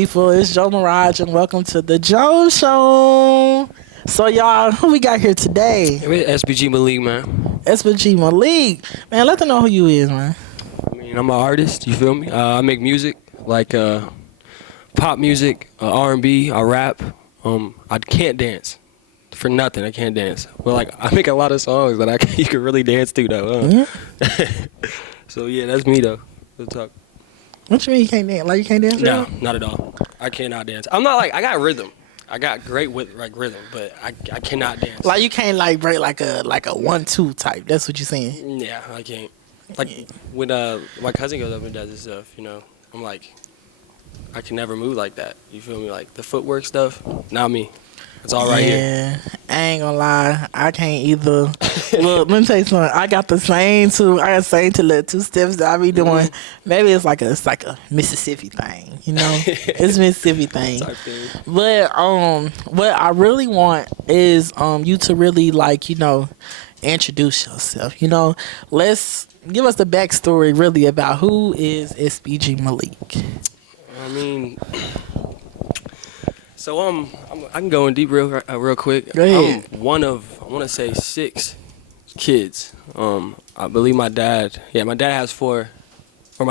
people? It's Joe Mirage, and welcome to the Joe Show. So, y'all, who we got here today? Hey, SBG Malik, man. SBG Malik. Man, let them know who you is, man. I mean, I'm an artist, you feel me? I make music, like pop music, R&B, I rap. I can't dance. For nothing, I can't dance. But, like, I make a lot of songs that you can really dance to, though. Yeah. So, yeah, that's me, though. Let's talk. What you mean you can't dance? Like, you can't dance? No, not at all. I cannot dance. I'm not, like, I got rhythm. I got great with like rhythm, but I cannot dance. Like, you can't, like, break like a 1-2 type. That's what you're saying? Yeah, I can't. Like, when my cousin goes up and does this stuff, you know, I'm like, I can never move like that. You feel me? Like, the footwork stuff, not me. It's all right here. Yeah, I ain't gonna lie. I can't either. Look, let me tell you something. I got the same two. I got the same two steps that I be doing. Maybe it's like a Mississippi thing, you know? It's a Mississippi thing. But what I really want is you to really, like, you know, introduce yourself. You know, let's give us the backstory really about who is SBG Malik. I mean, so I can go in deep real quick. Go ahead. I'm one of, I want to say 6 kids. I believe my dad has 4, or I'm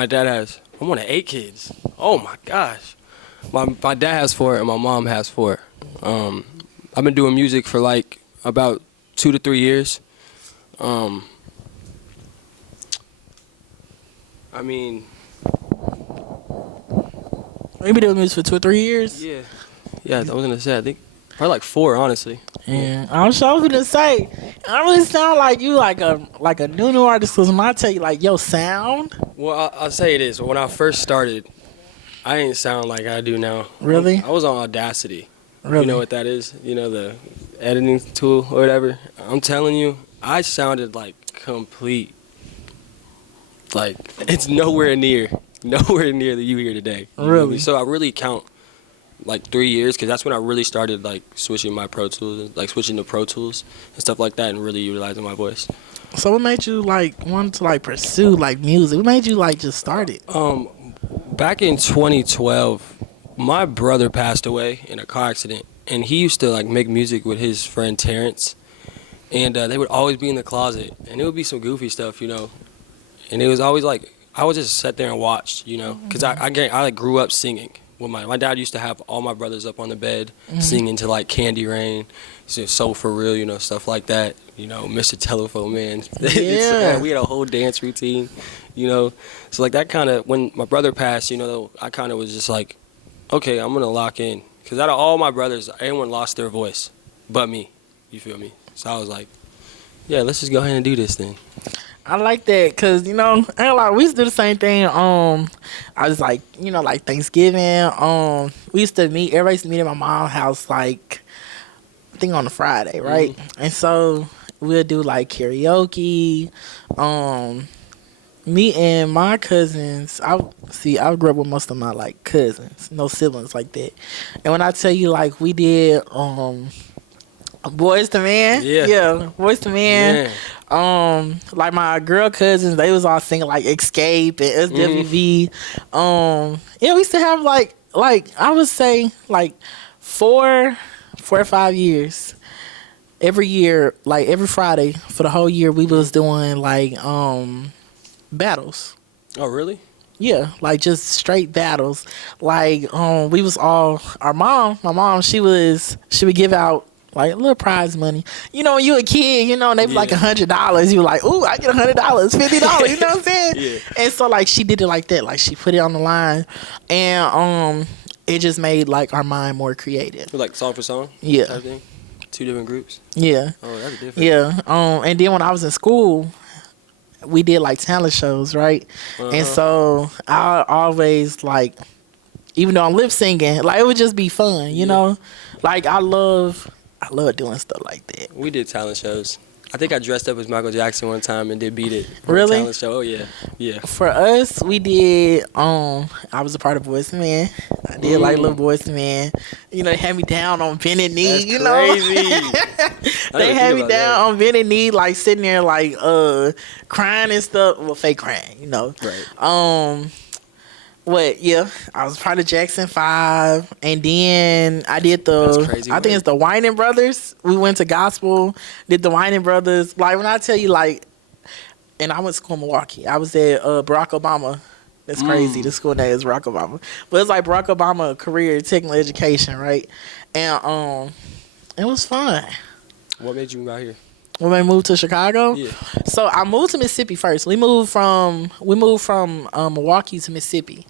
one of 8 kids. Oh my gosh. My dad has 4 and my mom has 4. I've been doing music for like about 2 to 3 years. I mean, You been doing this for 2 or 3 years? yeah, I was gonna say I think probably like 4, honestly. Yeah, I'm sure gonna say. I really sound like you like a new artist. Cause when I tell you like your sound, Well, I'll say it is. When I first started, I didn't sound like I do now. Really? I was on Audacity. really, You know what that is? You know, the editing tool or whatever. I'm telling you, I sounded like complete. Like, it's nowhere near that you hear today. You know what I Really? mean? So I really count like 3 years, because that's when I really started like switching my Pro Tools, like switching to Pro Tools and stuff like that, and really utilizing my voice. So what made you like want to like pursue like music? What made you like just start it? Back in 2012, my brother passed away in a car accident, and he used to like make music with his friend Terrence, and they would always be in the closet, and it would be some goofy stuff, you know, and it was always like I would just sit there and watch, you know, because I like grew up singing. Well, my dad used to have all my brothers up on the bed singing to like Candy Rain, So For Real, you know, stuff like that. You know, Mr. Telephone Man. Yeah. We had a whole dance routine, you know. So like that kind of, when my brother passed, you know, I kind of was just like, okay, I'm going to lock in. Because out of all my brothers, everyone lost their voice but me. You feel me? So I was like, yeah, let's just go ahead and do this thing. I like that because, you know, I ain't gonna lie, we used to do the same thing. I was like, you know, like Thanksgiving. We used to meet, everybody used to meet at my mom's house, like, I think on a Friday, right? And so we'll do like karaoke. Me and my cousins, I grew up with most of my like cousins, no siblings like that. And when I tell you, like, we did Boys to Men. Yeah, Boys to Men. Like my girl cousins, they was all singing like Escape and SWV. Yeah, we used to have like I would say like 4 or 5 years. Every year, like every Friday for the whole year, we was doing like battles. Oh, really? Yeah, like just straight battles. Like we was all my mom, she would give out like a little prize money. You know, when you a kid, you know, and they be like $100. You like, ooh, I get $100, $50. You know what I'm saying? Yeah. And so like she did it like that. Like she put it on the line, and it just made like our mind more creative. Like song for song? Yeah. Type thing? 2 different groups? Yeah. Oh, that's different. Yeah. And then when I was in school, we did like talent shows, right? And so I always like, even though I'm lip singing, like it would just be fun, you know? Like I love doing stuff like that. We did talent shows. I think I dressed up as Michael Jackson one time and did Beat It. Really? Talent show. Oh, yeah. Yeah. For us, we did, I was a part of Boys to Men. I did like little Boys to Men. You know, they had me down on bended knee, That's you crazy. know? They had me down on bended knee, like sitting there like crying and stuff. Well, fake crying, you know. Right. What? Yeah, I was part of Jackson 5, and then I did That's the. crazy I think work. it's the Whining Brothers. We went to gospel, did the Whining Brothers. Like when I tell you, like, and I went to school in Milwaukee. I was at Barack Obama. That's crazy. The school name is Barack Obama, but it's like Barack Obama Career Technical Education, right? And it was fun. What made you move out here? When I moved to Chicago, Yeah. so I moved to Mississippi first. We moved from Milwaukee to Mississippi,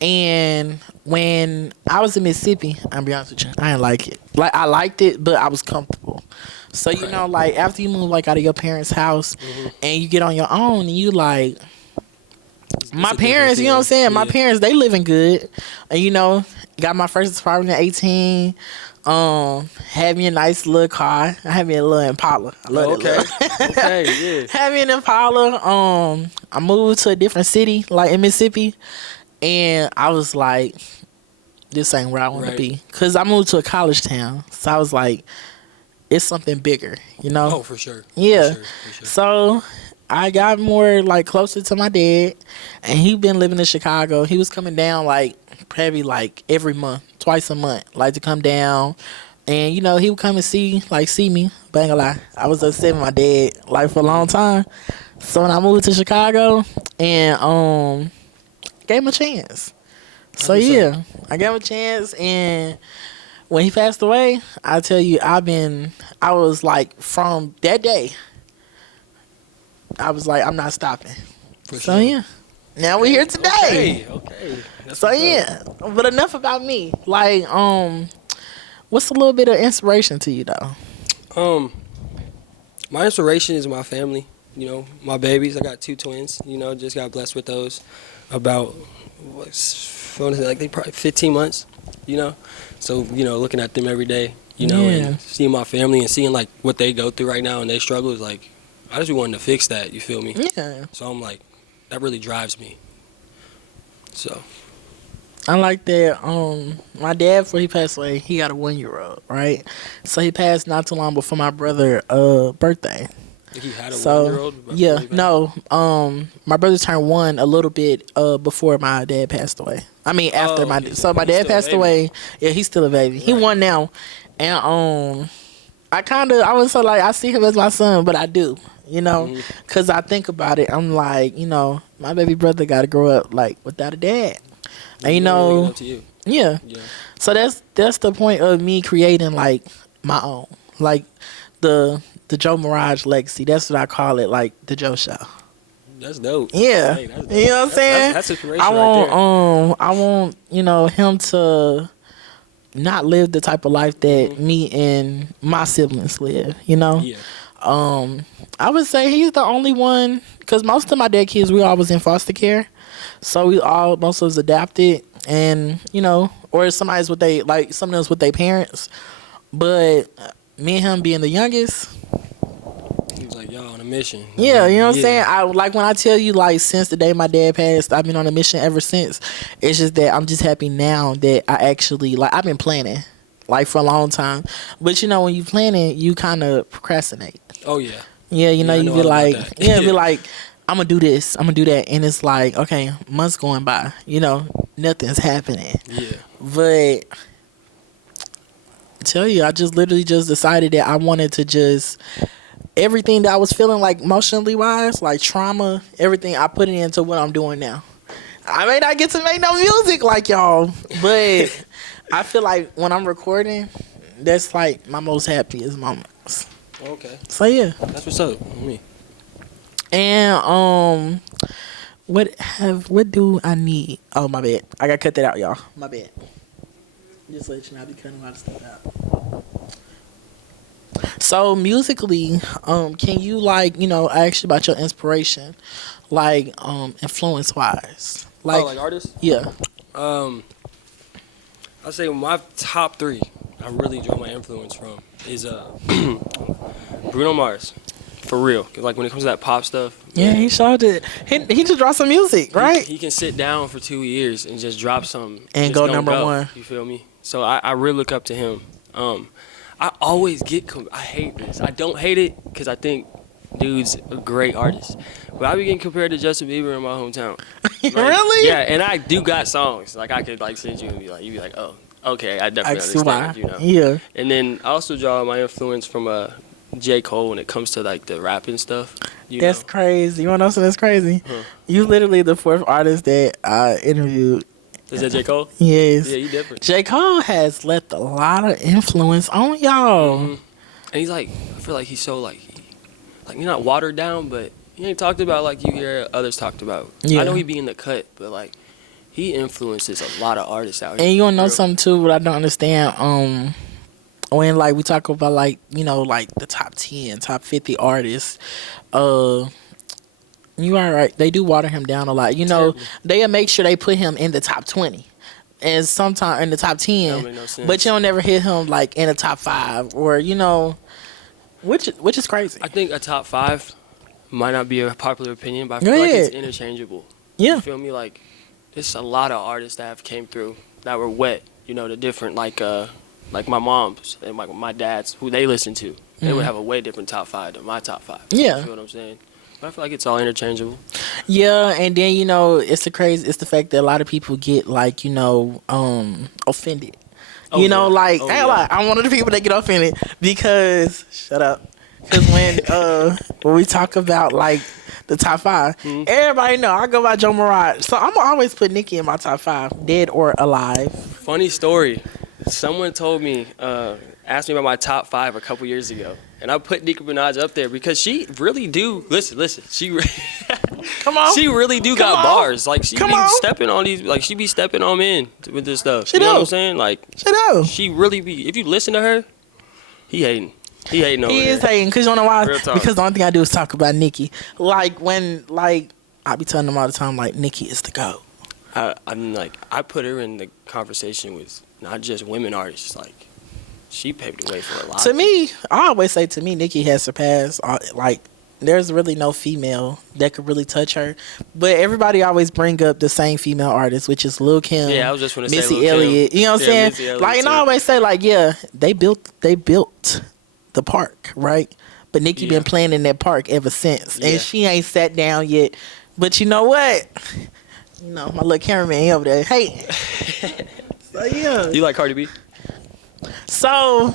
and when I was in Mississippi, I'll be honest with you, I didn't like it. Like I liked it, but I was comfortable. So you know, like after you move like out of your parents' house, and you get on your own, and you like my parents, you know what I'm saying? Yeah. My parents, they living good, and you know, got my first apartment at 18. Had me a nice little car. I had me a little Impala. I love it. Okay, yeah. Had me an Impala. I moved to a different city, like in Mississippi, and I was like, this ain't where I want to be. Cause I moved to a college town, so I was like, it's something bigger, you know? Oh, for sure. Yeah. For sure. So I got more like closer to my dad, and he been living in Chicago. He was coming down like probably like every month, twice a month, like to come down, and you know he would come and see me. But ain't gonna lie, I was upset with my dad like for a long time. So when I moved to Chicago, and gave him a chance. So yeah, I gave him a chance, and when he passed away, I tell you, I was like from that day. I was like, I'm not stopping. So yeah, now we're here today. Okay. So yeah, but enough about me. Like, what's a little bit of inspiration to you though? My inspiration is my family. You know, my babies. I got 2 twins. You know, just got blessed with those. About like they probably 15 months. You know, so you know, looking at them every day. You know, and seeing my family and seeing like what they go through right now and they struggle is like, I just be wanting to fix that. You feel me? Yeah. So I'm like, that really drives me. So. I like that. My dad, before he passed away, he got a 1-year-old, right? So he passed not too long before my brother' birthday. He had a 1-year-old? Yeah, no. My brother turned 1 a little bit before my dad passed away. I mean, after my dad passed away. Yeah, he's still a baby. He 1 now, and I would say like I see him as my son, but I do, you know, because I think about it. I'm like, you know, my baby brother got to grow up like without a dad. And you know, up to you. Yeah. So that's the point of me creating like my own, like the Joe Mirage legacy. That's what I call it, like the Joe Show. That's dope. Yeah, hey, that's dope. You know what I'm saying? That's inspiration right there. I want you know him to not live the type of life that me and my siblings live. You know. Yeah. I would say he's the only one because most of my dad kids we all was in foster care. So most of us adopted, and you know, or somebody's with something else with their parents. But me and him being the youngest, he was like, y'all on a mission. Yeah, you know what I'm saying. I like when I tell you like since the day my dad passed, I've been on a mission ever since. It's just that I'm just happy now that I actually like I've been planning like for a long time. But you know when you planning, you kind of procrastinate. Oh yeah. Yeah, you know you be like be like. I'm gonna do this, I'm gonna do that, and it's like, okay, months going by, you know, nothing's happening. Yeah. But I tell you, I just literally just decided that I wanted to just everything that I was feeling like emotionally wise, like trauma, everything, I put it into what I'm doing now. I may not get to make no music like y'all, but I feel like when I'm recording, that's like my most happiest moments. Okay. So yeah. That's what's up with me. And what do I need? Oh my bad. I gotta cut that out, y'all. My bad. Just let you know I be cutting a lot of stuff out. So musically, can you like, you know, I asked you about your inspiration, like influence wise. Like artists? Yeah. I'd say my top 3 I really draw my influence from is Bruno Mars. For real. 'Cause like when it comes to that pop stuff. Yeah, he showed it. He just dropped some music, right? He can sit down for 2 years and just drop something. And go number 1. You feel me? So I really look up to him. I always I hate this. I don't hate it because I think Dude's a great artist. But I be getting compared to Justin Bieber in my hometown. Like, Really? Yeah, and I do got songs. Like I could like send you and be like, you'd be like, oh, okay, I I definitely see why. understand. You know. Yeah. And then I also draw my influence from J. Cole when it comes to like the rapping stuff. That's crazy. You want to know something that's crazy? Huh. You literally the fourth artist that I interviewed. Is that J. Cole? Yes. Yeah, you different. J. Cole has left a lot of influence on y'all. Mm-hmm. And he's like, I feel like he's so like you're not watered down, but he ain't talked about like you hear others talked about. Yeah. I know he be in the cut, but like he influences a lot of artists out here. And you want to know something too? What I don't understand. When like we talk about like like the top 10, top 50 artists, you are right. They do water him down a lot. They'll make sure they put him in the top 20. And sometimes in the top 10, That don't make no sense. but you don't never hear him like in the top 5 or which is crazy. I think a top 5 might not be a popular opinion, but I Go feel like ahead. it's interchangeable. Yeah. You feel me? Like there's a lot of artists that have came through that were wet. The different like my mom's and my dad's who they listen to. They would have a way different top 5 than my top 5. Yeah. You feel what I'm saying? But I feel like it's all interchangeable. Yeah, and then it's the fact that a lot of people get like offended. Oh, yeah. Like Oh, I ain't yeah. lie, I'm one of the people that get offended because shut up. Because when we talk about like the top 5, everybody know I go by Joe Mirage, so I'm gonna always put Nicki in my top 5, dead or alive. Funny story. Someone told me, asked me about my top 5 a couple years ago, and I put Nicki Minaj up there because she really do listen. She Come on, she really do Come got on. bars. Like she Come be on. stepping on these. Like she be stepping on men with this stuff. She You know do. what I'm saying? Like shut up. she really be. If you listen to her, he hating. He hating over He there. is hating because you know why? Real talk. Because the only thing I do is talk about Nicki. Like when I be telling them all the time like Nicki is the GOAT. I mean, like I put her in the conversation with not just women artists. Like she paved the way for a lot. To me, I always say to me, Nicki has surpassed. Like, there's really no female that could really touch her. But everybody always bring up the same female artist, which is Lil Kim. Yeah, I was just gonna say Missy Lil Kim. Elliott. You know what I'm Yeah, saying? Missy Elliott Like, and I too. always say, like, yeah, they built the park, right? But Nicki Yeah. been playing in that park ever since, Yeah. and she ain't sat down yet. But you know what? My little cameraman over there. Hey. So yeah. You like Cardi B? So,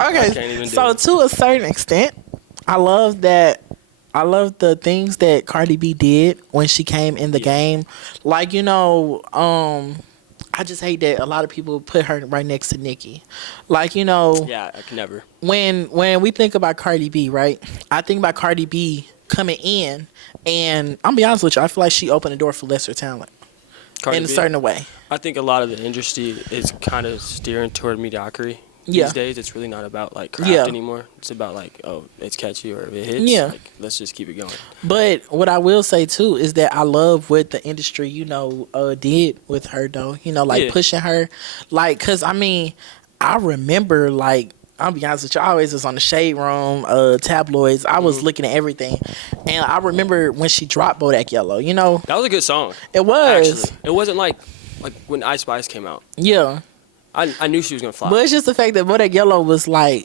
okay. can't even do So it. to a certain extent, I love the things that Cardi B did when she came in the game. Like, I just hate that a lot of people put her right next to Nicki. Like, Yeah, I can never. when we think about Cardi B, right? I think about Cardi B coming in, and I'm gonna be honest with you, I feel like she opened the door for lesser talent Cardi in a B? certain way. I think a lot of the industry is kind of steering toward mediocrity. Yeah. These days, it's really not about like craft Yeah. anymore. It's about like, oh, it's catchy or if it hits, Yeah. like, let's just keep it going. But what I will say too is that I love what the industry, did with her though. Yeah. Pushing her, cause I mean, I remember I'll be honest with you, I always was on the Shade Room, tabloids. I was looking at everything, and I remember when she dropped Bodak Yellow. That was a good song. It was, Actually, it wasn't like when Ice Spice came out. yeah. I knew she was gonna fly. But it's just the fact that Bodak Yellow was the. I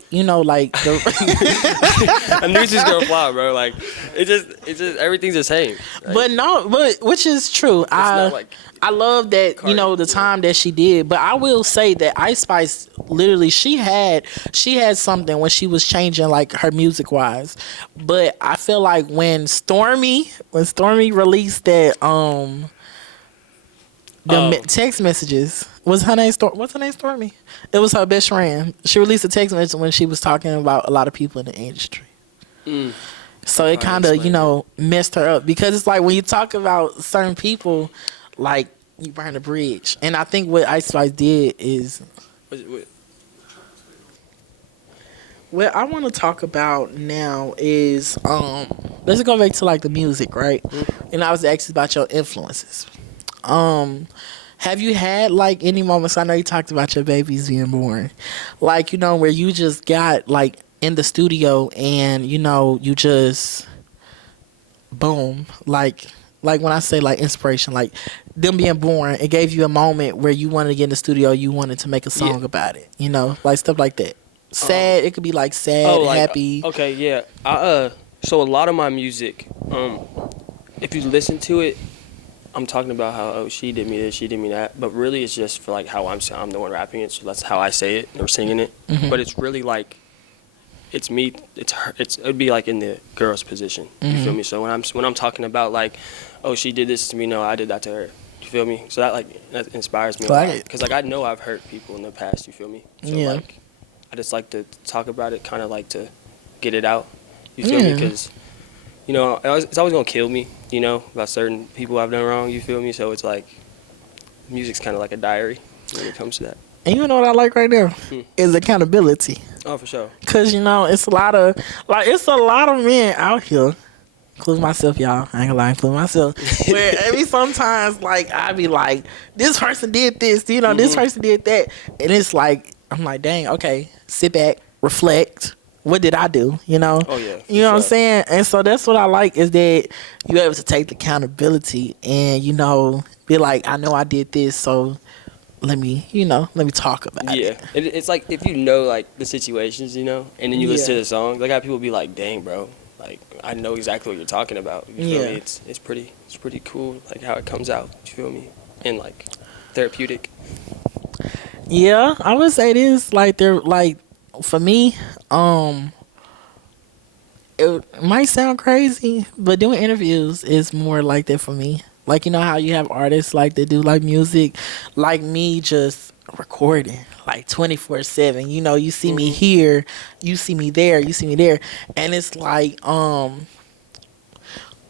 knew she was gonna fly, bro. Like it's just everything's the same. Like, but which is true. not like I love that Cardi, the time that she did. But I will say that Ice Spice literally she had something when she was changing like her music wise. But I feel like when Stormy released that text messages. What's her name? Stormy? It was her best friend. She released a text message when she was talking about a lot of people in the industry. So it kind of, messed her up. Because it's like when you talk about certain people, like, you burn a bridge. And I think what Ice Spice did is... What I want to talk about now is... let's go back to, like, the music, right? And I was asking about your influences. Have you had like any moments? I know you talked about your babies being born, like where you just got like in the studio and you just boom, like when I say like inspiration, like them being born, it gave you a moment where you wanted to get in the studio, you wanted to make a song about it, like stuff like that. Sad. It could be like sad, happy. Okay, yeah. So a lot of my music, if you listen to it, I'm talking about how she did me this, she did me that, but really it's just for like how I'm the one rapping it, so that's how I say it or singing it. Mm-hmm. But it's really like it's me, it's her, it'd be like in the girl's position. You Mm-hmm. feel me? So when I'm talking about like, oh, she did this to me, no, I did that to her. You feel me? So that inspires me a lot because like I know I've hurt people in the past. You feel me? So Yeah. like I just like to talk about it, kind of like to get it out. You feel me? Because you know it's always gonna kill me. You know about certain people I've done wrong. You feel me? So it's like music's kind of like a diary when it comes to that. And you know what I like right now is accountability. Oh, for sure. Cause you know it's a lot of men out here, including myself, y'all. I ain't gonna lie, including myself. Where every sometimes like I be like, this person did this, you know, this person did that, and it's like I'm like, dang, okay, sit back, reflect. What did I do? You know? Oh yeah. You know what I'm saying? And so that's what I like is that you're able to take the accountability and you know be like, I know I did this, so let me talk about it. Yeah, it's like if you know like the situations, you know, and then you listen to the song, like how people be like, "Dang, bro, like I know exactly what you're talking about." You feel me? It's pretty cool, like how it comes out. You feel me? And like therapeutic. Yeah, I would say this like they're like for me, it might sound crazy, but doing interviews is more like that for me. Like, you know how you have artists like that do like music, like me just recording like 24/7. You know, you see me here, you see me there, you see me there. And it's like,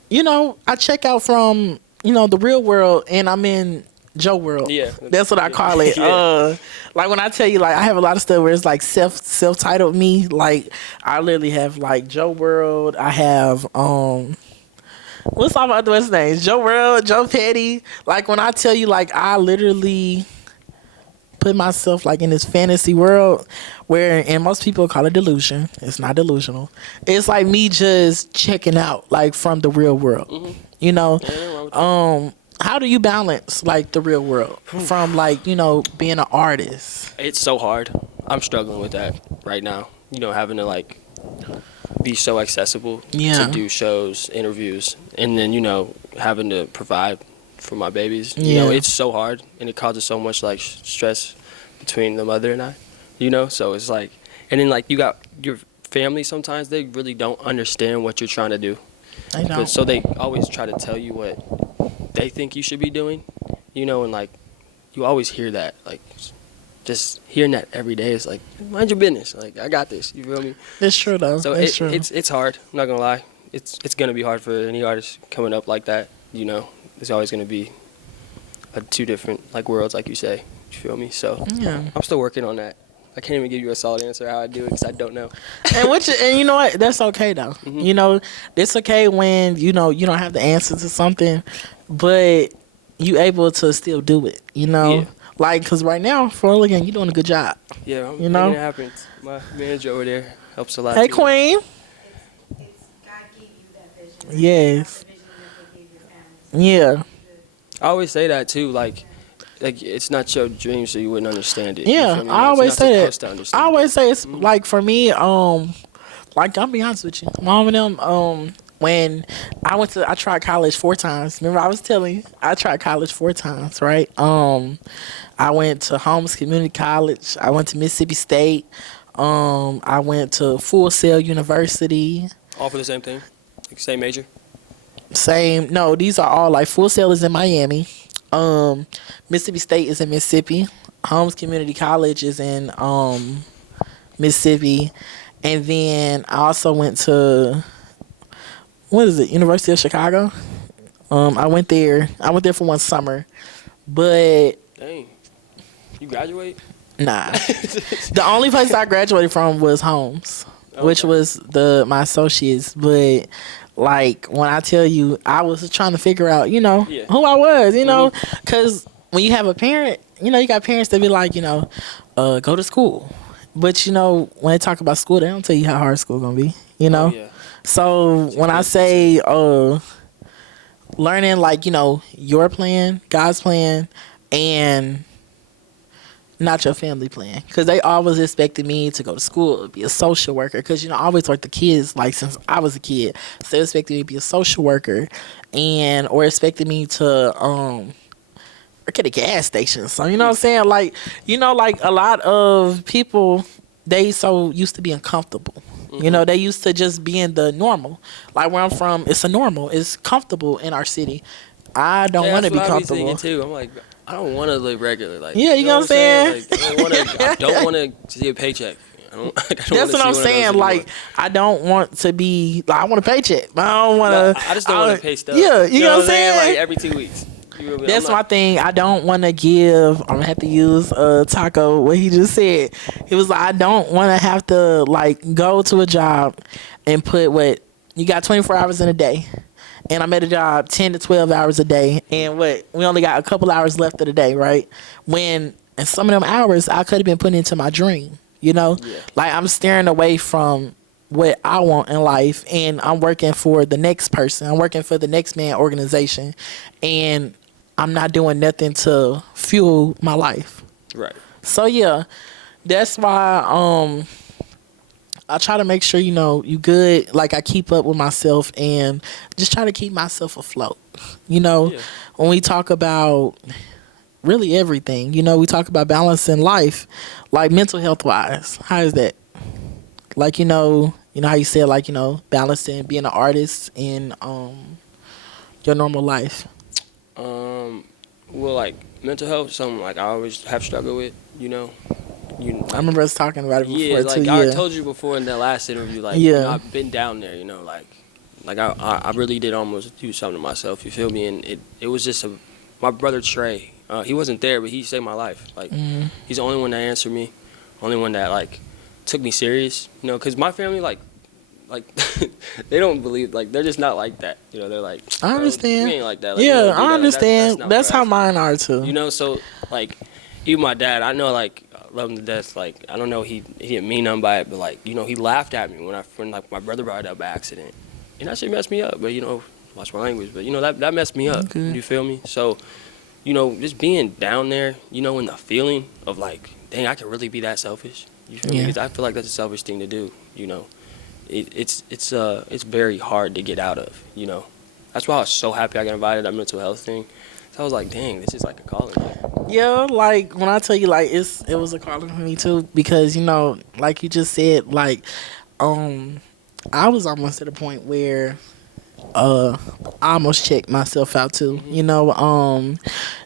you know, I check out from, you know, the real world and I'm in Joe world. Yeah. That's what I call it. Yeah. Like when I tell you like I have a lot of stuff where it's like self-titled me, like I literally have like Joe world, I have what's all my other names? Joe World, Joe Petty. Like when I tell you, like I literally put myself like in this fantasy world where, and most people call it delusion. It's not delusional. It's like me just checking out like from the real world. You know, how do you balance like the real world from like you know being an artist? It's so hard. I'm struggling with that right now. You know, having to like be so accessible to do shows, interviews, and then you know having to provide for my babies. You know, it's so hard, and it causes so much like stress between the mother and I. You know, so it's like, and then like you got your family. Sometimes they really don't understand what you're trying to do. I know. So they always try to tell you what they think you should be doing. You know, and like you always hear that like. Just hearing that every day is like, mind your business. Like I got this. You feel me? It's true though. So it's hard. I'm not gonna lie. It's gonna be hard for any artist coming up like that. You know, there's always gonna be two different like worlds, like you say. You feel me? So I'm still working on that. I can't even give you a solid answer how I do it because I don't know. And you know what? That's okay though. You know, it's okay when you know you don't have the answer to something, but you able to still do it. You know. Yeah. Like, cause right now, for all again, you're doing a good job. Yeah, I'm you know, making it happen. My manager over there helps a lot. Hey, too. Queen. It's God gave you that vision. Yes. That vision that they gave your Yeah. parents. I always say that too. Like it's not your dream, so you wouldn't understand it. Yeah, I always say that. I always say it's like for me, like I'll be honest with you, mom and them, when I tried college 4 times. Remember I was telling you, I tried college 4 times, right? I went to Holmes Community College. I went to Mississippi State. I went to Full Sail University. All for the same thing? Like same major? Same. No, these are all like Full Sail is in Miami. Mississippi State is in Mississippi. Holmes Community College is in Mississippi. And then I also went to University of Chicago. I went there for 1 summer. But dang. You graduate? Nah. The only place I graduated from was Holmes, which was my associates. But like when I tell you, I was trying to figure out, you know, who I was, you know, because when you have a parent, you know, you got parents that be like, you know, go to school. But you know, when they talk about school, they don't tell you how hard school gonna be, you know. So when I say learning, like, you know, your plan, God's plan, and not your family plan, because they always expected me to go to school, be a social worker, because I always worked the kids, like since I was a kid, so they expected me to be a social worker, or expected me to work at a gas station. So what I'm saying, like like a lot of people, they so used to being comfortable. They used to just being the normal. Like where I'm from, it's a normal. It's comfortable in our city. I don't want to be comfortable. I be too. I'm like, I don't want to live regular. Like, yeah, you know what I'm saying? Like, I don't want to see a paycheck. That's what I'm saying. Like, I don't want to be. Like, I want a paycheck, but I don't want to. I just don't want to pay stuff. Yeah, you know what I'm saying? Like every 2 weeks. That's my thing. I don't want to give. I'm gonna have to use Taco what he just said. He was like, I don't want to have to like go to a job and put what you got 24 hours in a day, and I'm at a job 10 to 12 hours a day, and we only got a couple hours left of the day, right? And some of them hours I could have been putting into my dream. Like I'm staring away from what I want in life, and I'm working for the next person. I'm working for the next man organization, and I'm not doing nothing to fuel my life. Right. So yeah, that's why I try to make sure you good. Like I keep up with myself and just try to keep myself afloat. When we talk about really everything, we talk about balancing life, like mental health wise. How is that? Like how you said like balancing being an artist in your normal life. Well, like mental health, something like I always have struggled with. I remember us talking about it before. Yeah, like too. I told you before in that last interview. Like, I've been down there. Like I really did almost do something to myself. You feel me? And it was just my brother Trey. He wasn't there, but he saved my life. Like he's the only one that answered me, only one that like took me serious. Because my family like they don't believe, like they're just not like that. They're like, I understand. We ain't like that. Like, yeah, I understand. That's how mine are too. So like even my dad, I know like I love him to death. Like I don't know, he didn't mean nothing by it, but like he laughed at me when like my brother brought it up by accident, and that shit messed me up. But watch my language. But that messed me up. Okay. You feel me? So just being down there, in the feeling of like, dang, I can really be that selfish. You feel me? Because I feel like that's a selfish thing to do. It's very hard to get out of. That's why I was so happy I got invited to that mental health thing. So I was like, dang, this is like a calling. Yeah, like when I tell you, like it was a calling for me too, because like you just said, like I was almost at a point where I almost checked myself out too.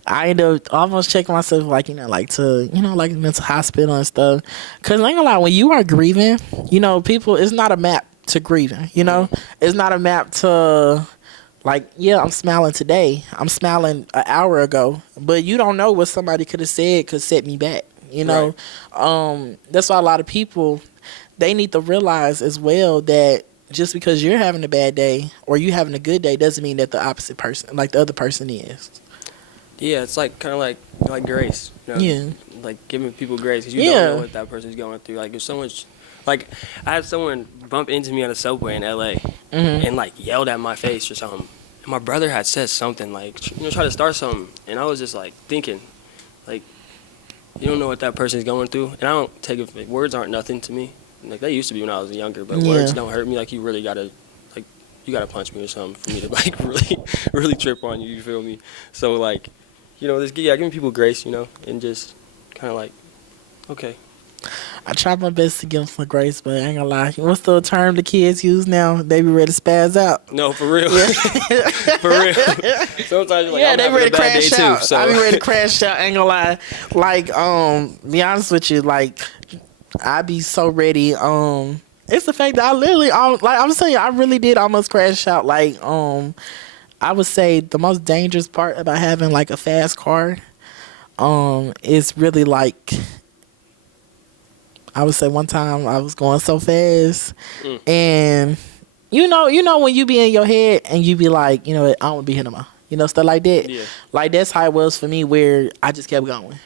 I ended up almost checking myself, like like to like mental hospital and stuff. Cause I ain't gonna lie, when you are grieving, people, it's not a map to grieving. It's not a map to like, yeah, I'm smiling today, I'm smiling an hour ago, but you don't know what somebody could have said could set me back. Right. That's why a lot of people, they need to realize as well that just because you're having a bad day or you having a good day doesn't mean that the opposite person, like the other person, is. Yeah, it's like kind of like grace. Yeah. Like giving people grace because you don't know what that person's going through. Like if someone's like, I had someone bump into me on the subway in LA and like yelled at my face or something. And my brother had said something like, try to start something. And I was just like thinking, like, you don't know what that person's going through. And I don't take it, like, words aren't nothing to me. Like they used to be when I was younger, but words don't hurt me. Like you really gotta, like, you gotta punch me or something for me to like really trip on you. You feel me? So like, just giving people grace, and just kind of like, okay. I try my best to give them some grace, but I ain't gonna lie. What's the term the kids use now? They be ready to spaz out. No, for real. Yeah. For real. Sometimes you're like, I'm they having ready a to bad crash day out. too. So. I be ready to crash out. Ain't gonna lie. Like, be honest with you, like, I be so ready. It's the fact that I literally, like I'm saying, I really did almost crash out. Like, I would say the most dangerous part about having like a fast car, is really like, I would say one time I was going so fast, and you know when you be in your head and you be like, I don't want to be hitting my, stuff like that. Yeah. Like that's how it was for me, where I just kept going.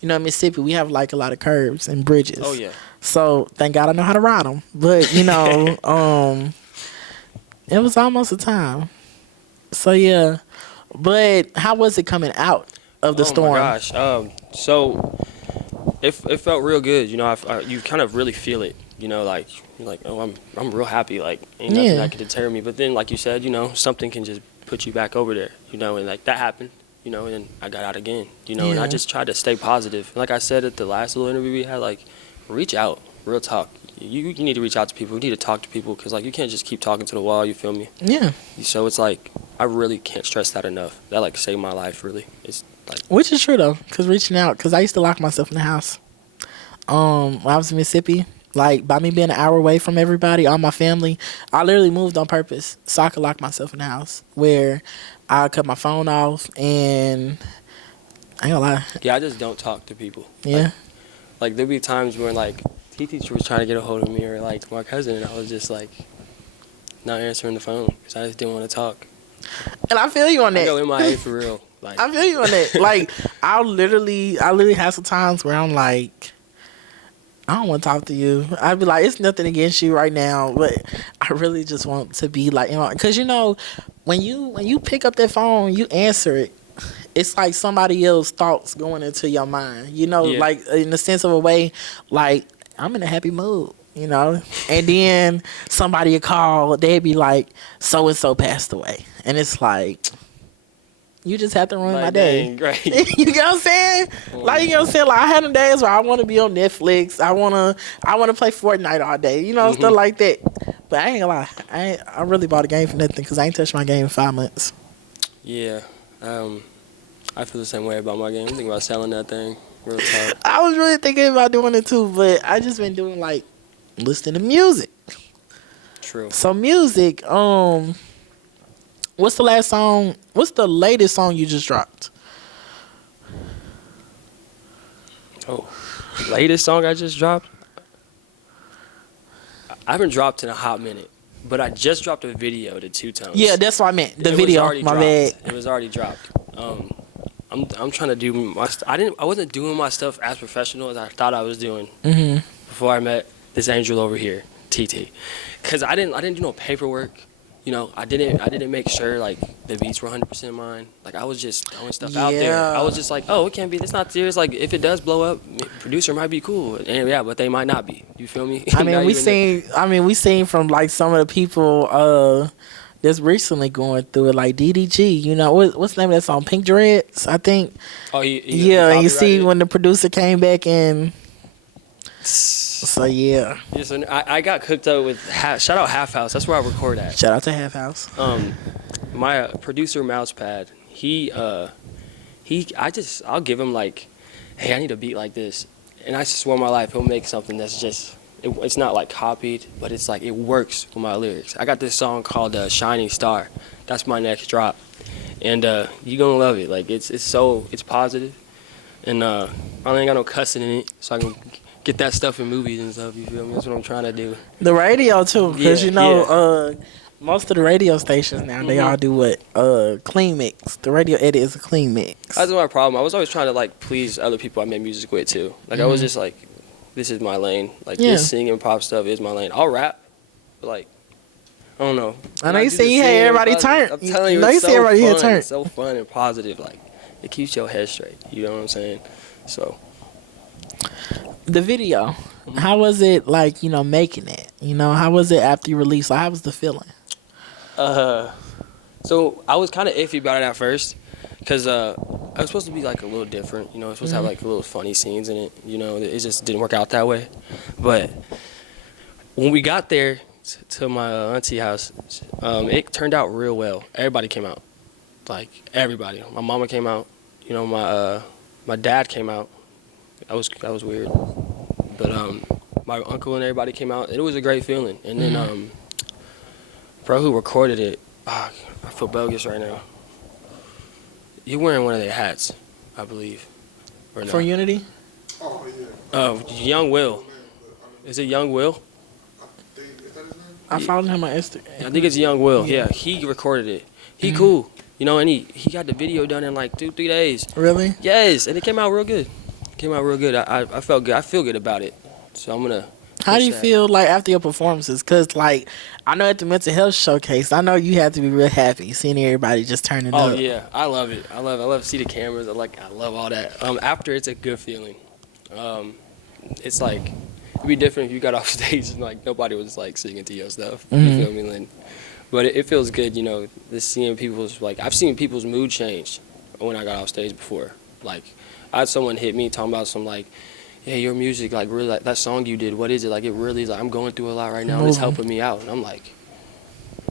In Mississippi, we have like a lot of curbs and bridges. Oh yeah. So thank God I know how to ride them. But it was almost a time. So yeah, but how was it coming out of the storm? Oh my gosh. So It felt real good. You know, you kind of really feel it. You know, like you're like, oh, I'm real happy. Like ain't nothing that could deter me. But then, like you said, you know, something can just put you back over there. You know, and like that happened. You know, and then I got out again. You know, and I just tried to stay positive. Like I said at the last little interview we had, like reach out, real talk. You need to reach out to people. You need to talk to people because like you can't just keep talking to the wall. You feel me? Yeah. So it's like I really can't stress that enough. That like saved my life. Really, it's like Which is true though, cause reaching out, cause I used to lock myself in the house. When I was in Mississippi, like by me being an hour away from everybody, all my family, I literally moved on purpose so I could lock myself in the house where I cut my phone off and I ain't gonna lie. yeah, I just don't talk to people. Yeah. Like there'd be times when like teacher was trying to get a hold of me or like my cousin, and I was just like not answering the phone because I just didn't want to talk. And I feel you on that. I go in my head for real. Like I feel you on that. Like I literally have some times where I'm like, I don't want to talk to you. I'd be like, it's nothing against you right now, but I really just want to be like, you know, because you know, when you pick up that phone, you answer it. It's like somebody else's thoughts going into your mind. You know, like in the sense of a way, like I'm in a happy mood. You know, and then somebody would call. They'd be like, so and so passed away, and it's like. You just have to ruin my day. Great. You know what I'm saying? Like, you know what I'm saying? Like, I had them days where I want to be on Netflix. I want to play Fortnite all day. You know, stuff like that. But I ain't gonna lie. I really bought a game for nothing because I ain't touched my game in 5 months. Yeah. I feel the same way about my game. I'm thinking about selling that thing. Real talk. I was really thinking about doing it too, but I just been doing, like, listening to music. True. So, music, what's the last song? What's the latest song you just dropped? Oh, latest song I just dropped? I haven't dropped in a hot minute, but I just dropped a video to Two Tones. Yeah, that's what I meant. The video. My bad. It was already dropped. I'm trying to do my. I wasn't doing my stuff as professional as I thought I was doing before I met this angel over here, TT, because I didn't do no paperwork. You know, I didn't make sure like the beats were 100% mine. Like I was just throwing stuff out there. I was just like, oh, it can't be. It's not serious. Like if it does blow up, producer might be cool, and yeah, but they might not be. You feel me? I mean, we seen from like some of the people that's recently going through it, like DDG. You know, what's the name of that song? Pink Dreads, I think. Oh, yeah. And you see when the producer came back and. So yeah. Yes, and I got cooked up with shout out Half House. That's where I record at. Shout out to Half House. My producer Mousepad. I'll give him like, hey, I need a beat like this, and I swear my life he'll make something that's just it's not like copied, but it's like it works with my lyrics. I got this song called Shining Star. That's my next drop, and you gonna love it. Like it's positive, and I ain't got no cussing in it, so I can get that stuff in movies and stuff, you feel me? That's what I'm trying to do. The radio, too, because, most of the radio stations now, they all do what? Clean mix. The radio edit is a clean mix. That's my problem. I was always trying to, like, please other people I made music with, too. Like, I was just like, this is my lane. Like, this singing pop stuff is my lane. I'll rap, but, like, I don't know. I know you see everybody turn. I'm telling you, it's so fun. It's so fun and positive. Like, it keeps your head straight. You know what I'm saying? So... The video, how was it like, making it? How was it after you released? Like, how was the feeling? So I was kind of iffy about it at first because I was supposed to be like a little different. It was supposed to have like little funny scenes in it. It just didn't work out that way. But when we got there to my auntie house, it turned out real well. Everybody came out, like everybody. My mama came out. My dad came out. That was weird, but my uncle and everybody came out. It was a great feeling. And then, bro, who recorded it? I feel bogus right now. You're wearing one of their hats, I believe. Or For Unity? Oh yeah. Young Will. Is it Young Will? I followed him on Instagram. I think it's Young Will. Yeah, he recorded it. He cool. And he got the video done in like 2-3 days. Really? Yes, and it came out real good. I felt good. I feel good about it. So I'm gonna. How do you feel like after your performances? Cause like I know at the mental health showcase, I know you had to be real happy seeing everybody just turning up. Oh yeah, I love it. I love to see the cameras. I love all that. After it's a good feeling. It's like it'd be different if you got off stage and like nobody was like singing to your stuff. Mhm. You feel me? Like, but it feels good, you know, just seeing people's like I've seen people's mood change when I got off stage before. Like I had someone hit me talking about some like, yeah, your music like really like that song you did. What is it like? It really is like I'm going through a lot right now and it's helping me out. And I'm like,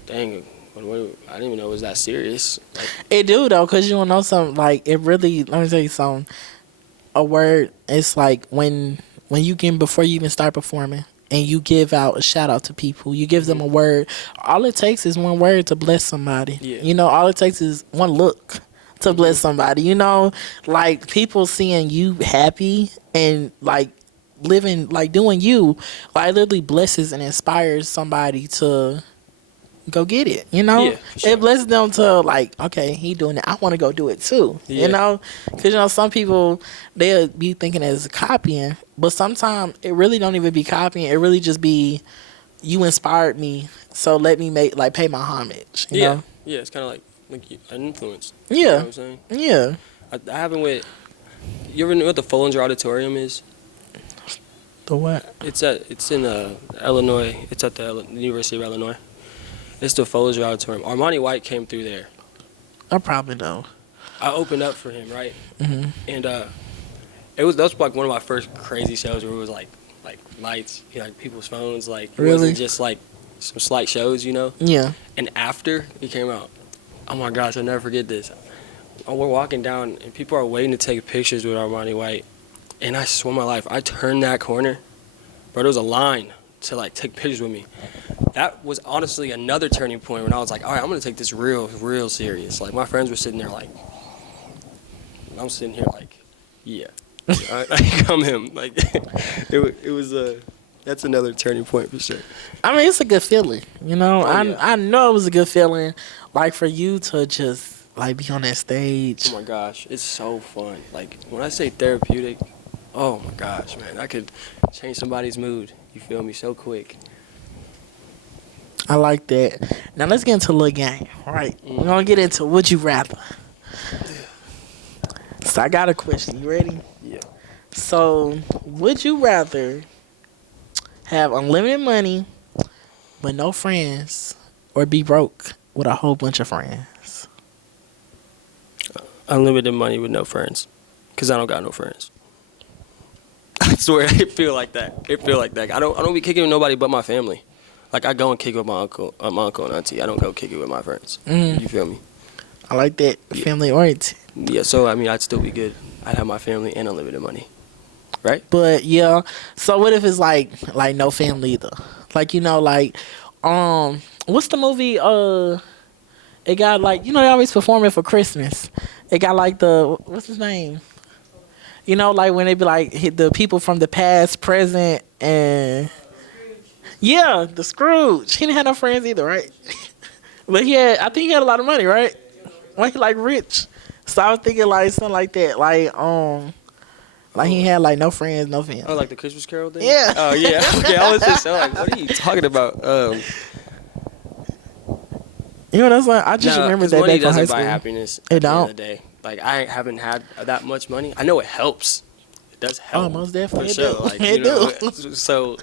dang, I didn't even know it was that serious. Like, It do though, cause you don't know something. Like it really. Let me tell you something. A word. It's like when you can before you even start performing, and you give out a shout out to people. You give them a word. All it takes is one word to bless somebody. Yeah. You know, all it takes is one look to bless somebody. You know, like people seeing you happy and like living, like doing you, like literally blesses and inspires somebody to go get it. You know, Yeah, for sure. it blesses them to like, okay, he doing it. I want to go do it too. Yeah. You know, because you know some people they'll be thinking it's copying, but sometimes it really don't even be copying. It really just be you inspired me, so let me pay my homage. You know? Yeah, it's kind of like an influence. Yeah. You know what I'm saying? Yeah. I haven't went. You ever know what the Follinger Auditorium is? The what? It's in Illinois. It's at the University of Illinois. It's the Follinger Auditorium. Armani White came through there. I probably know. I opened up for him, right? Hmm. And that was like one of my first crazy shows where it was like lights, you know, like people's phones, like it Really? wasn't just like some slight shows, you know. Yeah. And after he came out, oh my gosh, I'll never forget this. Oh, we're walking down and people are waiting to take pictures with Armani White, and I swear my life, I turned that corner, bro. There was a line to like take pictures with me. That was honestly another turning point when I was like, all right, I'm gonna take this real serious. Like my friends were sitting there like, I'm sitting here like, yeah, I'm him. Like it was that's another turning point for sure. I mean, it's a good feeling. You know, yeah. I know it was a good feeling, like for you to just like be on that stage. Oh my gosh, it's so fun. Like when I say therapeutic, oh my gosh, man, I could change somebody's mood. You feel me? So quick. I like that. Now let's get into a little game. All right, we're gonna get into would you rather. So I got a question. You ready? Yeah. So would you rather have unlimited money but no friends, or be broke with a whole bunch of friends? Unlimited money with no friends, cause I don't got no friends. I swear, it feel like that. I don't be kicking with nobody but my family. Like I go and kick with my uncle and auntie. I don't go kick it with my friends. You feel me? I like that. Yeah. Family oriented. Yeah. So I mean, I'd still be good. I'd have my family and unlimited money, right? But yeah, so what if it's like no family either? Like, you know, like what's the movie? It got like, you know, they always perform it for Christmas. It got like what's his name? You know, like when they be like the people from the past, present, and yeah, the Scrooge. He didn't have no friends either, right? But I think he had a lot of money, right? Like he like rich. So I was thinking like something like that, like he had like no friends, no family. Oh, like the Christmas Carol thing? Yeah. Oh yeah. Okay, I was just like, what are you talking about? You know, that's like I just remember that money back in high doesn't school. buy happiness. It At the end don't. of the day, like I haven't had that much money. I know it helps. It does help. Oh, most definitely for it sure. do. Like It you know, do. so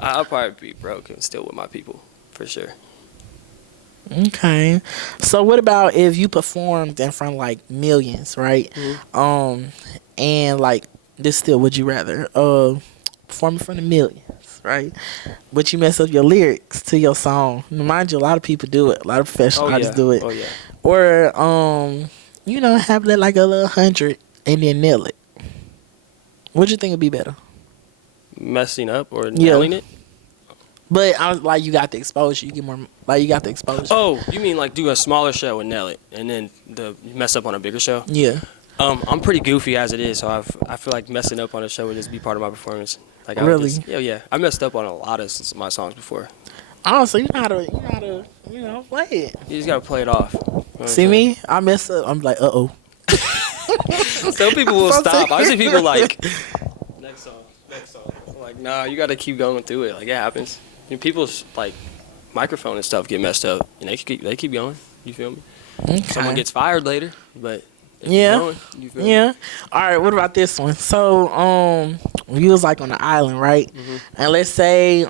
I'll probably be broke and still with my people for sure. Okay. So what about if you performed in front of like millions, right? And like this still would you rather perform in front of millions, right? But you mess up your lyrics to your song. Mind you, a lot of people do it. A lot of professional artists do it. Oh yeah. Or you know, have that like a little 100 and then nail it. What you think would be better? Messing up or nailing it? But I was like, you got the exposure. You get more. Like you got the exposure. Oh, you mean like do a smaller show and nail it, and then mess up on a bigger show? Yeah. I'm pretty goofy as it is, so I feel like messing up on a show would just be part of my performance. Like Really? Yeah. I messed up on a lot of my songs before. Oh, so you know how to play it. You just gotta play it off. You know what I'm See saying? me? I mess up. I'm like, uh-oh. Some people will stop. I see people like, Next song. I'm like, nah, you gotta keep going through it. Like it happens. You know, people's like microphone and stuff get messed up, and they keep going. You feel me? Okay. Someone gets fired later, but Yeah. Going, you feel me? Yeah. All right. What about this one? So, you was like on the island, right? And let's say,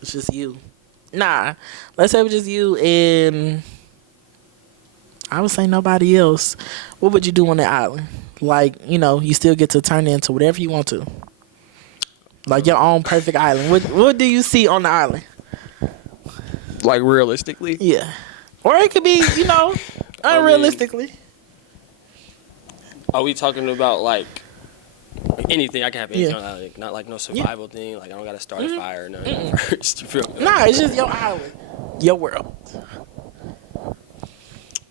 it's just you. Nah. Let's say it was just you and I would say nobody else. What would you do on the island? Like, you still get to turn it into whatever you want to. Like your own perfect island. What do you see on the island? Like realistically, Yeah. Or it could be, unrealistically. are we talking about like anything? I can have anything Yeah. on the island, not like no survival thing. Like I don't gotta start a fire or nothing first. You feel me? Nah, it's just your island. Your world.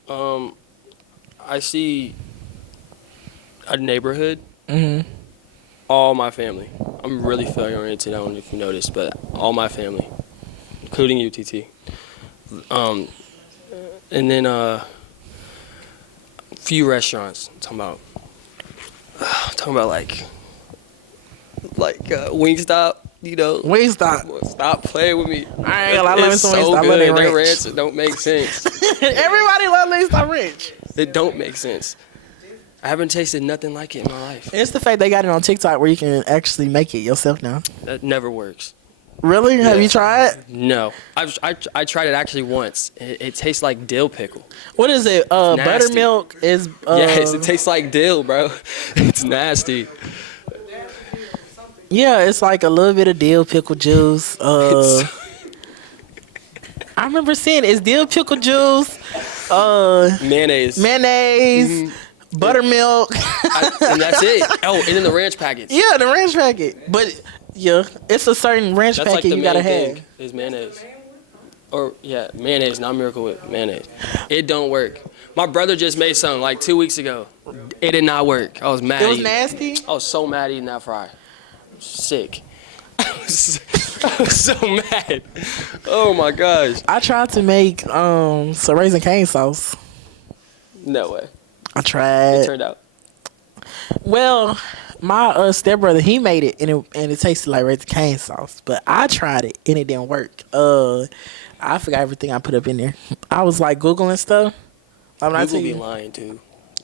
I see a neighborhood. Mm-hmm. All my family. I'm really family oriented. I don't know if you noticed, but all my family, including UTT. And then a few restaurants. I'm talking about like Wingstop. Wingstop. Stop playing with me. I ain't gonna lie, I love It's some so Wingstop. I love good. their Their ranch. ranch don't make sense. Everybody love Wingstop ranch. It don't make sense. I haven't tasted nothing like it in my life. It's the fact they got it on TikTok where you can actually make it yourself now. That never works. Really? Have Yeah. you tried? No, I tried it actually once. It tastes like dill pickle. What is it? nasty. Buttermilk is. Yes, it tastes like dill, bro. It's nasty. Yeah, it's like a little bit of dill pickle juice. I remember seeing it's dill pickle juice, Mayonnaise. mayonnaise, buttermilk. And that's it. Oh, and then the ranch packets. Yeah, the ranch packet. But yeah, it's a certain ranch That's like packet the you gotta main have. thing is mayonnaise. Or yeah, mayonnaise, not Miracle Whip, mayonnaise. It don't work. My brother just made something like 2 weeks ago. It did not work. I was mad. It was eating. nasty. I was so mad eating that fry. Sick. I was so mad. Oh my gosh. I tried to make some raisin cane sauce. No way. I It tried. turned out. Well, my stepbrother, he made it and it tasted like raisin cane sauce. But I tried it and it didn't work. I forgot everything I put up in there. I was like Googling stuff. I'm not People telling be you. lying too.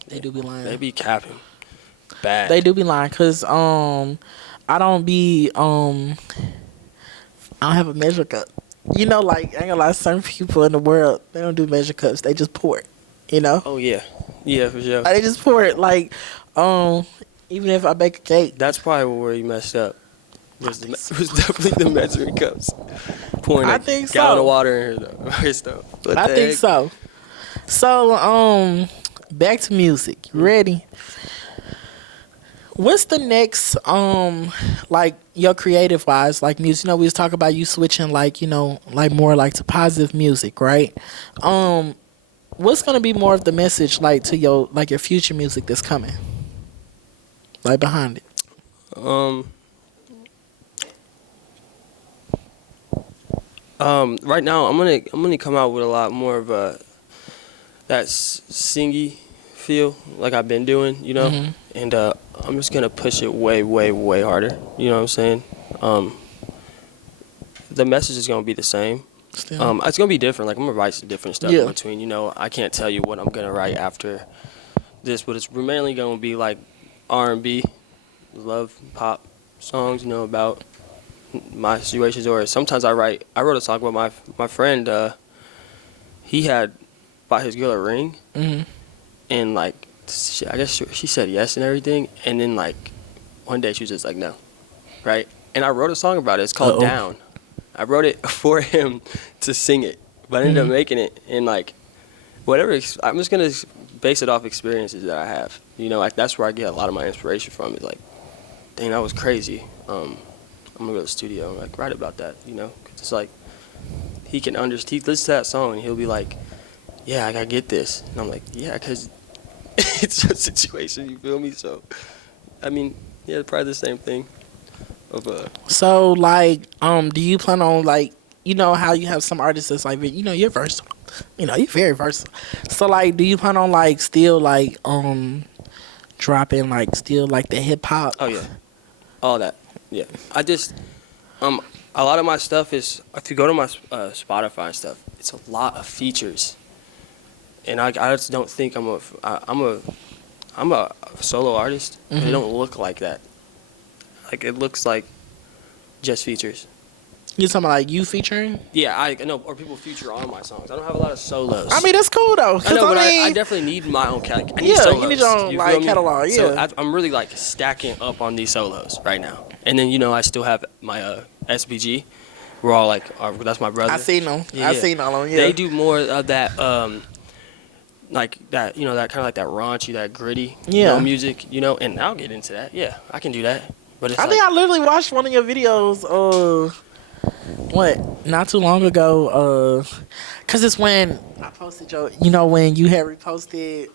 They do be lying. They be capping. Bad. They do be lying because I don't be I don't have a measure cup. Like I ain't gonna lie, certain people in the world they don't do measure cups. They just pour it. Oh yeah. Yeah, for sure. They just pour it like even if I bake a cake. That's probably where you messed up. Was definitely the measuring cups. Pouring I a think so. gallon of water in here though. Stuff. What I the think heck? so. So back to music. You ready? What's the next like your creative wise like music? We was talking about you switching like like more like to positive music, right? What's gonna be more of the message like to your future music that's coming, like behind it? Right now I'm gonna come out with a lot more of that singy feel like I've been doing, Mm-hmm. and I'm just gonna push it way, way, way harder. You know what I'm saying? The message is gonna be the same. Still. It's gonna be different. Like I'm gonna write some different stuff Yeah. in between. I can't tell you what I'm gonna write after this, but it's mainly gonna be like R&B, love, pop songs. About my situations, or sometimes I wrote a song about my friend. He had bought his girl a ring, Mm-hmm. and like I guess she said yes and everything, and then like one day she was just like no, right? And I wrote a song about it. It's called Uh-oh. Down. I wrote it for him to sing it, but I ended up Mm-hmm. making it, and like whatever. I'm just gonna base it off experiences that I have. Like that's where I get a lot of my inspiration from. Is like, dang, that was crazy. I'm gonna go to the studio and like write about that. 'Cause it's like he can understand. He listens to that song and he'll be like, yeah, I gotta get this, and I'm like, yeah, 'cause it's your situation. You feel me? So, I mean, yeah, probably the same thing. So like do you plan on like how you have some artists that's like you're versatile, you're very versatile, so like do you plan on like still like dropping like still like the hip hop? Oh yeah, all that. Yeah, I just a lot of my stuff is, if you go to my Spotify and stuff, it's a lot of features. and I just don't think I'm a solo artist, but it don't look like that. Like it looks like just features. You talking about like you featuring? Yeah, I know, or people feature on my songs. I don't have a lot of solos. I mean, that's cool though. I know, but I mean, I definitely need my own catalog. I need yeah, solos. you need your own like catalog. Yeah, So I'm really like stacking up on these solos right now. And then I still have my SBG. We're all like, that's my brother. I seen them. Yeah, I seen all of them. Yeah, they do more of that, like that, that kind of like that raunchy, that gritty, music, And I'll get into that. Yeah, I can do that. But it's I think I literally watched one of your videos. Not too long ago. Cause it's when I posted when you had reposted.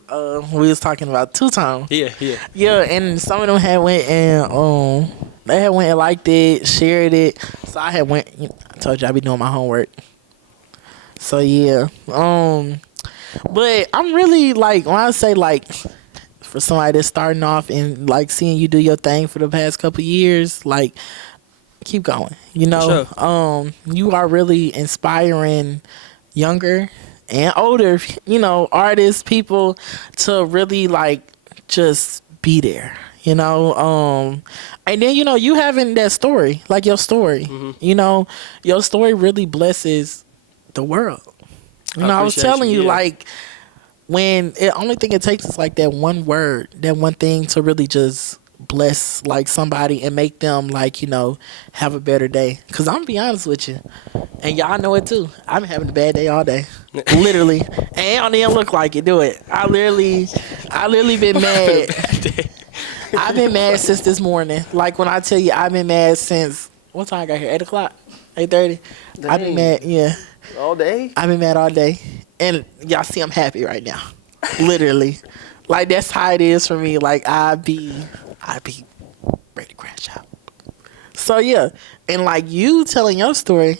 We was talking about Two Tone. Yeah. Yeah, and some of them had went and they had went and liked it, shared it. So I had went. I told you I be doing my homework. So yeah. But I'm really like when I say like for somebody that's starting off and like seeing you do your thing for the past couple years, like keep going. Sure. You are really inspiring younger and older, artists, people to really like just be there. And then you having that story, like your story. Your story really blesses the world. I was telling you, like, when the only thing it takes is like that one word, that one thing to really just bless like somebody and make them like, have a better day. Cause I'm gonna be honest with you, and y'all know it too. I've been having a bad day all day, literally, and it don't even look like it. Do it. I literally been mad. I've been mad since this morning. Like when I tell you, I've been mad since what time I got here? 8:00, 8:30. I've been mad. Yeah. All day? I've been mad all day. And y'all see I'm happy right now. Literally. Like that's how it is for me. Like I be ready to crash out. So yeah. And like you telling your story,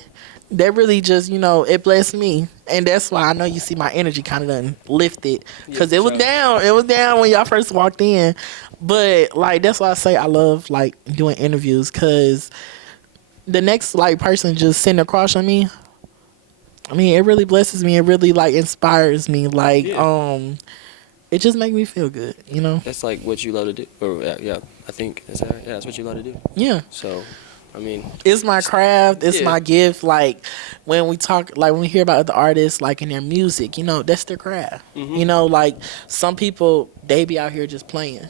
that really just, it blessed me. And that's why I know you see my energy kind of done lifted. Because it was down. It was down when y'all first walked in. But like that's why I say I love like doing interviews. Because the next like person just sitting across from me, I mean, it really blesses me. It really like inspires me. Like, it just makes me feel good. That's like what you love to do. Or yeah, I think that's what you love to do. Yeah. So, I mean, it's my craft. It's my gift. Like when we talk, like when we hear about other artists, like in their music, that's their craft. Like some people they be out here just playing.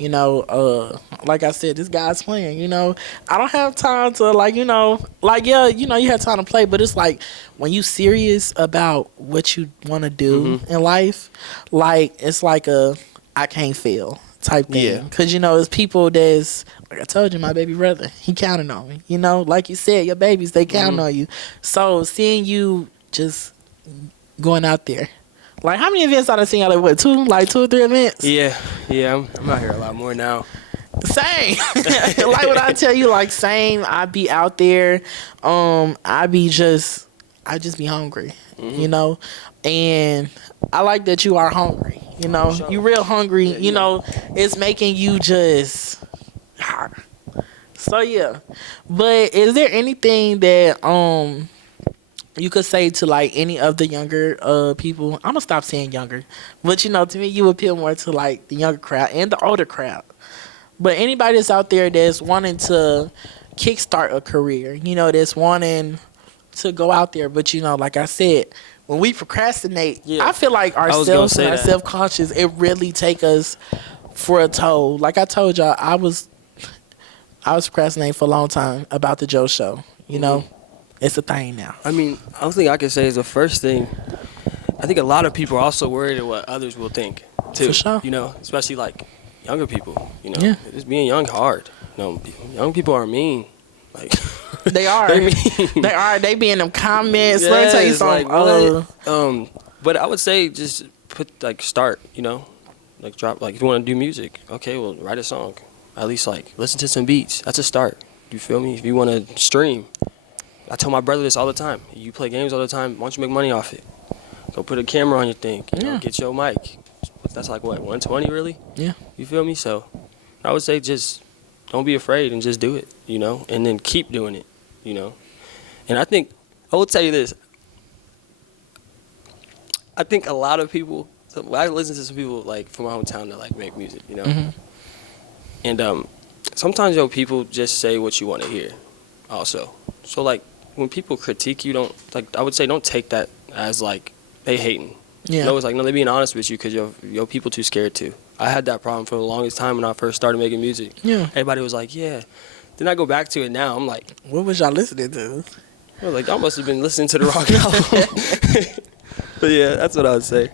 Like I said, this guy's playing, I don't have time to you have time to play, but it's like when you serious about what you want to do in life, like it's like I can't fail type thing. Yeah. Cause it's people that's like I told you, my baby brother, he counted on me, like you said, your babies, they count on you. So seeing you just going out there. Like, how many events I seen y'all? Like, 2 or 3 events? Yeah. I'm out here a lot more now. Same. Like, when I tell you, like, same, I be out there. I just be hungry, And I like that you are hungry, Sure. You real hungry, It's making you just... So, yeah. But is there anything that... you could say to like any of the younger people, I'm gonna stop saying younger, but to me you appeal more to like the younger crowd and the older crowd. But anybody that's out there that's wanting to kickstart a career, that's wanting to go out there, but like I said, when we procrastinate, I feel like ourselves and our self-conscious, it really take us for a toll. Like I told y'all, I was procrastinating for a long time about the Joe Show, It's a thing now. I mean, the only thing I can say is the first thing, I think a lot of people are also worried of what others will think, too. For sure. Especially like younger people, Just being young hard. Young people are mean. Like they are. They're mean. They are. They be in them comments. Let me tell you something. But I would say just start, like drop, like if you want to do music, okay, well, write a song. At least like listen to some beats. That's a start. You feel me? If you want to stream, I tell my brother this all the time. You play games all the time. Why don't you make money off it? Go put a camera on your thing. Get your mic. That's like what, 120 really? Yeah. You feel me? So I would say just don't be afraid and just do it, and then keep doing it, And I think I will tell you this. I think a lot of people. So I listen to some people like from my hometown that like make music, you know. Mm-hmm. And sometimes people just say what you want to hear. Also, so like when people critique you, don't like. I would say don't take that as like they hating. Yeah. No, it's like no, they being honest with you because your people too scared to. I had that problem for the longest time when I first started making music. Yeah. Everybody was like, yeah. Then I go back to it now. I'm like, What was y'all listening to? well, like I must have been listening to the wrong album. But yeah, that's what I would say.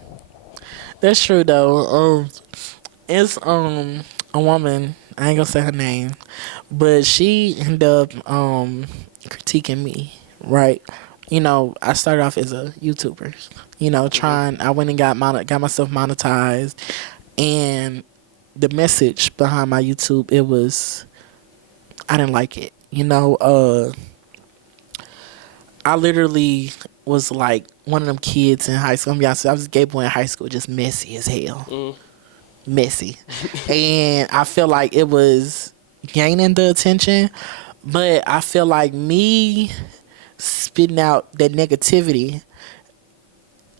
That's true though. It's a woman. I ain't gonna say her name, but she ended up critiquing me. Right. You know, I started off as a YouTuber. You know, I went and got myself monetized, and the message behind my YouTube, it was, I didn't like it. You know, I literally was like one of them kids in high school. I was a gay boy in high school, just messy as hell. Messy. And I feel like it was gaining the attention, but I feel like me spitting out that negativity,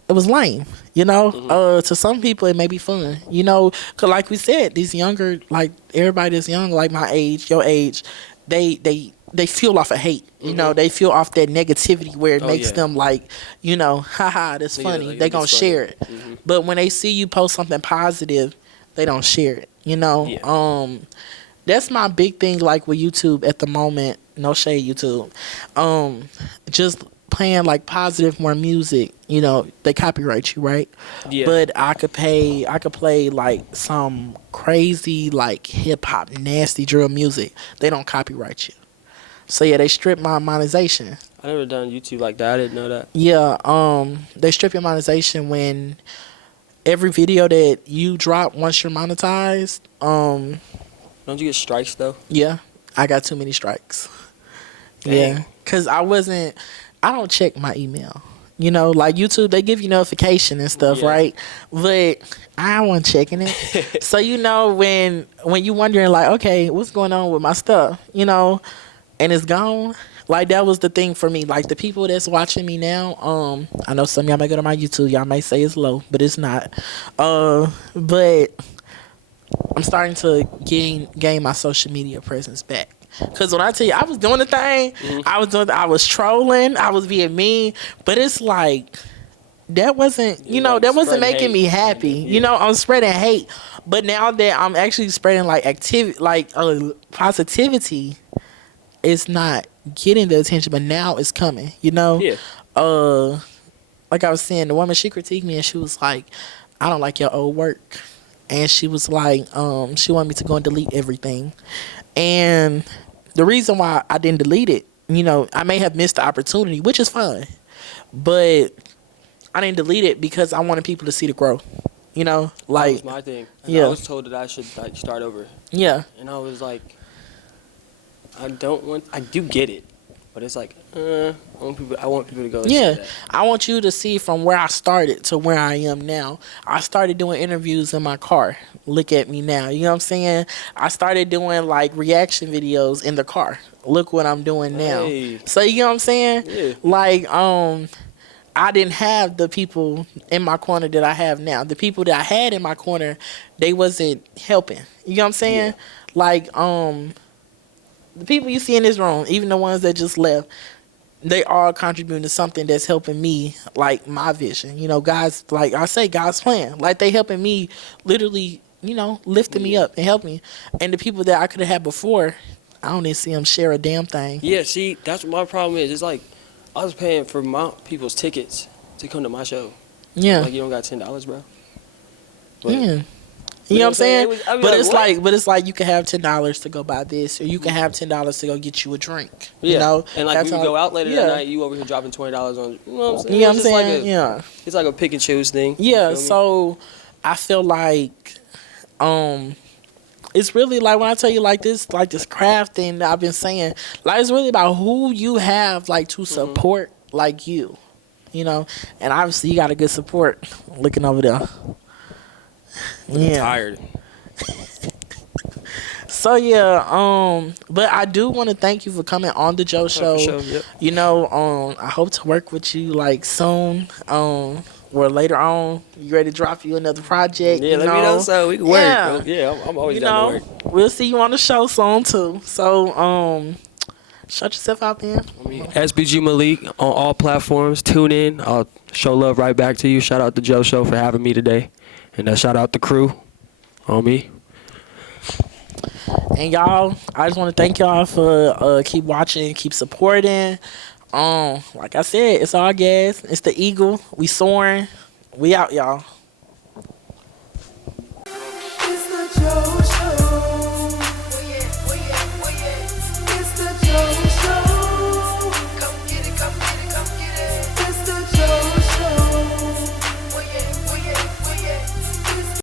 it was lame, you know. To some people it may be fun, you know, because like we said, these younger, like everybody that's young, like my age, your age, they feel off of hate, you know. They feel off that negativity where it makes them like, you know, haha, that's funny. Like, they gonna share it. But when they see you post something positive, they don't share it, you know. That's my big thing, like with YouTube at the moment. No shade, YouTube. Just playing like positive more music, you know, they copyright you, right? Yeah. But I could play like some crazy like hip hop nasty drill music. They don't copyright you. So yeah, they strip my monetization. I never done YouTube like that. I didn't know that. Yeah, they strip your monetization when every video that you drop once you're monetized, Don't you get strikes though? yeah, I got too many strikes. Dang. Yeah, cause I don't check my email. You know, like YouTube, they give you notification and stuff, right? But I wasn't checking it. So you know, when you wondering like, okay, what's going on with my stuff, you know, and it's gone. Like that was the thing for me. Like the people that's watching me now, I know some of y'all may go to my YouTube, y'all may say it's low, but it's not. But I'm starting to gain my social media presence back. Cause when I tell you I was doing the thing, I was trolling, I was being mean, but it's like that wasn't, you know, like that wasn't spreading making me hate, happy. kinda, You know, I'm spreading hate, but now that I'm actually spreading like activity, like positivity, it's not getting the attention, but now it's coming. You know, like I was saying, the woman, she critiqued me and she was like, "I don't like your old work," and she was like, she wanted me to go and delete everything, and the reason why I didn't delete it, you know, I may have missed the opportunity, which is fine, but I didn't delete it because I wanted people to see the growth. You know, like that was my thing. Yeah. I was told that I should like start over. Yeah. And I was like, I do get it, but it's like, I want people to go. And see that. I want you to see from where I started to where I am now. I started doing interviews in my car. Look at me now. You know what I'm saying? I started doing like reaction videos in the car. Look what I'm doing now. Hey. So you know what I'm saying? Yeah. Like I didn't have the people in my corner that I have now. The people that I had in my corner, they wasn't helping. You know what I'm saying? Yeah. Like the people you see in this room, even the ones that just left, they all contributing to something that's helping me, like my vision. You know, guys, like I say, God's plan. Like they helping me, literally, you know, lifting me up and helping me. And the people that I could have had before, I don't even see them share a damn thing. Yeah, see, that's what my problem is. It's like I was paying for my people's tickets to come to my show. Yeah. Like you don't got $10, bro. But, Yeah. You know what I'm saying? I'd be But it's like you can have $10 to go buy this, or you can have $10 to go get you a drink. Yeah. You know, and like we would go out later that night. You over here dropping $20 on. You know what I'm saying? You know what I'm It's just saying? Yeah. It's like a pick and choose thing. Yeah. You feel me? So I feel like, it's really like when I tell you like this craft thing that I've been saying, like it's really about who you have like to support like you, you know, and obviously you got a good support looking over there. I'm tired. So yeah, but I do want to thank you for coming on the Joe Show. For sure, yep. You know, I hope to work with you like soon. Or later on, you ready to drop you another project? Yeah, let me know so we can work. Yeah. Bro. Yeah, I'm always down to work. We'll see you on the show soon too. So, shut yourself out, man. SBG Malik on all platforms. Tune in. I'll show love right back to you. Shout out to Joe Show for having me today. And shout out the crew on me. And y'all, I just want to thank y'all for keep watching, keep supporting. Like I said, it's all gas. It's the Eagle. We soaring. We out, y'all.